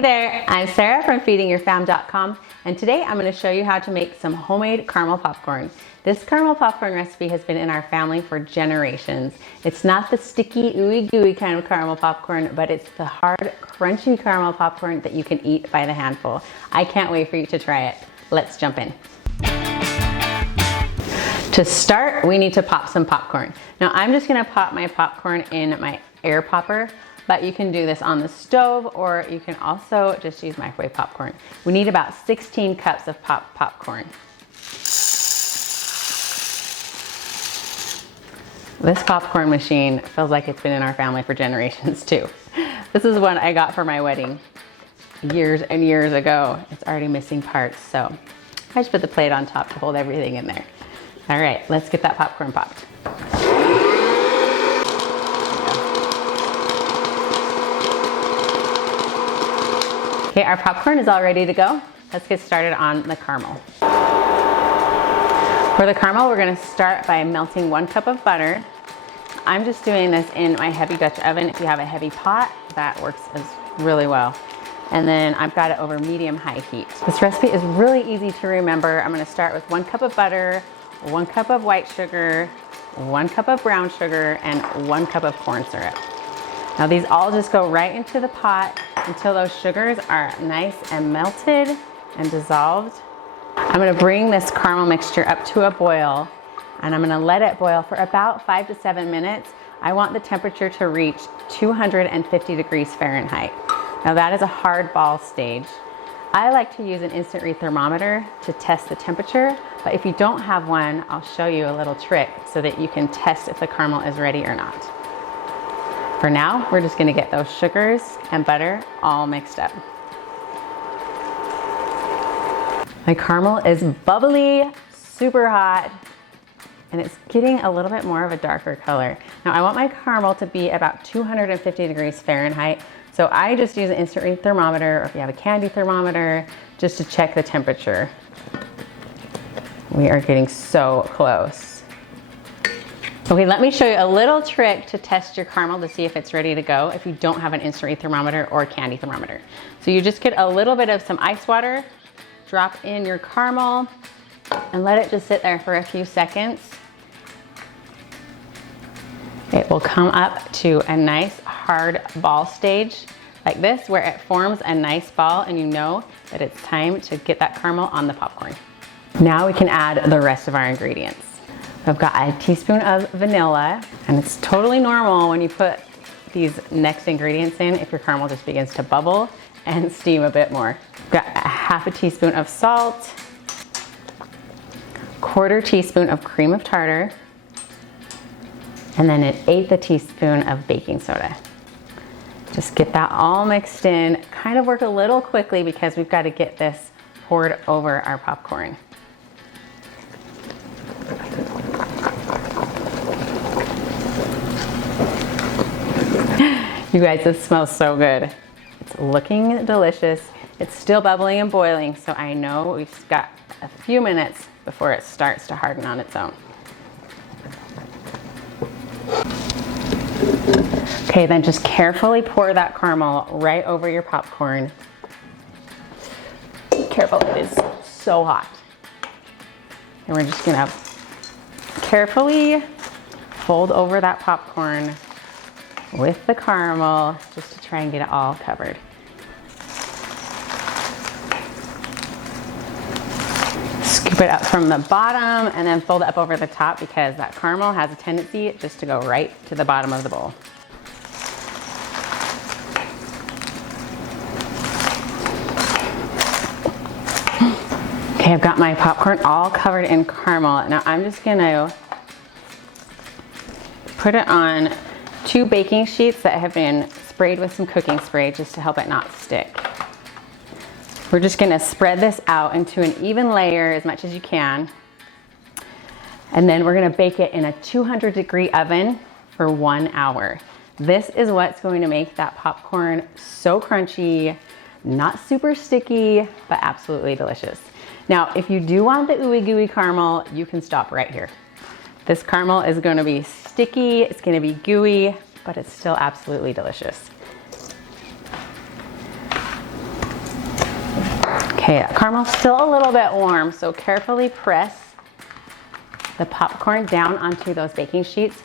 Hey there, I'm Sarah from feedingyourfam.com, and today I'm going to show you how to make some homemade caramel popcorn. This caramel popcorn recipe has been in our family for generations. It's not the sticky, ooey gooey kind of caramel popcorn, but it's the hard, crunchy caramel popcorn that you can eat by the handful. I can't wait for you to try it. Let's jump in. To start, we need to pop some popcorn. Now I'm just going to pop my popcorn in my air popper, but you can do this on the stove, or you can also just use microwave popcorn. We need about 16 cups of popcorn. This popcorn machine feels like it's been in our family for generations too. This is one I got for my wedding years and years ago. It's already missing parts, so I just put the plate on top to hold everything in there. All right, let's get that popcorn popped. Okay, our popcorn is all ready to go. Let's get started on the caramel. For the caramel, we're gonna start by melting 1 cup of butter. I'm just doing this in my heavy Dutch oven. If you have a heavy pot, that works really well. And then I've got it over medium-high heat. This recipe is really easy to remember. I'm gonna start with 1 cup of butter, 1 cup of white sugar, 1 cup of brown sugar, and 1 cup of corn syrup. Now these all just go right into the pot until those sugars are nice and melted and dissolved. I'm gonna bring this caramel mixture up to a boil, and I'm gonna let it boil for about 5 to 7 minutes. I want the temperature to reach 250 degrees Fahrenheit. Now that is a hard ball stage. I like to use an instant read thermometer to test the temperature, but if you don't have one, I'll show you a little trick so that you can test if the caramel is ready or not. For now, we're just gonna get those sugars and butter all mixed up. My caramel is bubbly, super hot, and it's getting a little bit more of a darker color. Now I want my caramel to be about 250 degrees Fahrenheit, so I just use an instant read thermometer, or if you have a candy thermometer, just to check the temperature. We are getting so close. Okay, let me show you a little trick to test your caramel to see if it's ready to go if you don't have an instant read thermometer or a candy thermometer. So you just get a little bit of some ice water, drop in your caramel, and let it just sit there for a few seconds. It will come up to a nice hard ball stage like this, where it forms a nice ball and you know that it's time to get that caramel on the popcorn. Now we can add the rest of our ingredients. I've got a teaspoon of vanilla, and it's totally normal when you put these next ingredients in if your caramel just begins to bubble and steam a bit more. I've got a half a teaspoon of salt, 1/4 teaspoon of cream of tartar, and then 1/8 teaspoon of baking soda. Just get that all mixed in. Kind of work a little quickly because we've got to get this poured over our popcorn. You guys, this smells so good. It's looking delicious. It's still bubbling and boiling, so I know we've got a few minutes before it starts to harden on its own. Okay, then just carefully pour that caramel right over your popcorn. Careful, it is so hot. And we're just gonna carefully fold over that popcorn with the caramel just to try and get it all covered. Scoop it up from the bottom and then fold it up over the top, because that caramel has a tendency just to go right to the bottom of the bowl. Okay, I've got my popcorn all covered in caramel. Now I'm just gonna put it on 2 baking sheets that have been sprayed with some cooking spray just to help it not stick. We're just gonna spread this out into an even layer as much as you can. And then we're gonna bake it in a 200-degree oven for 1 hour. This is what's going to make that popcorn so crunchy, not super sticky, but absolutely delicious. Now, if you do want the ooey gooey caramel, you can stop right here. This caramel is gonna be sticky, it's gonna be gooey, but it's still absolutely delicious. Okay, caramel's still a little bit warm, so carefully press the popcorn down onto those baking sheets.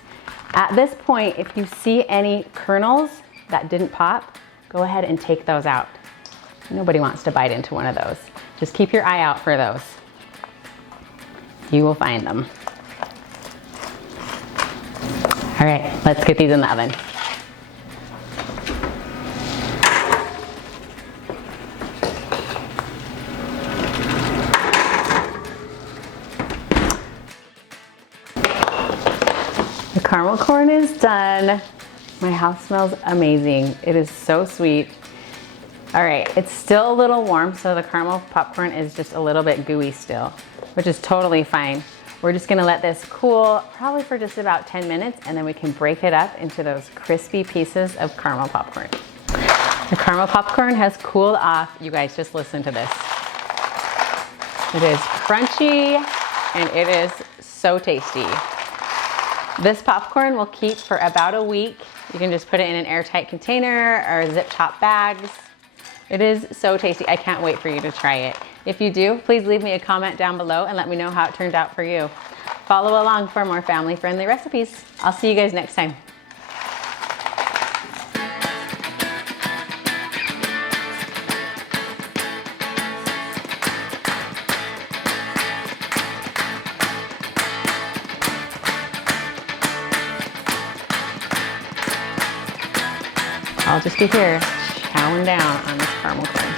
At this point, if you see any kernels that didn't pop, go ahead and take those out. Nobody wants to bite into one of those. Just keep your eye out for those. You will find them. All right, let's get these in the oven. The caramel corn is done. My house smells amazing. It is so sweet. All right, it's still a little warm, so the caramel popcorn is just a little bit gooey still, which is totally fine. We're just gonna let this cool probably for just about 10 minutes, and then we can break it up into those crispy pieces of caramel popcorn. The caramel popcorn has cooled off. You guys, just listen to this. It is crunchy and it is so tasty. This popcorn will keep for about a week. You can just put it in an airtight container or zip top bags. It is so tasty. I can't wait for you to try it. If you do, please leave me a comment down below and let me know how it turned out for you. Follow along for more family-friendly recipes. I'll see you guys next time. I'll just be here chowing down on this caramel corn.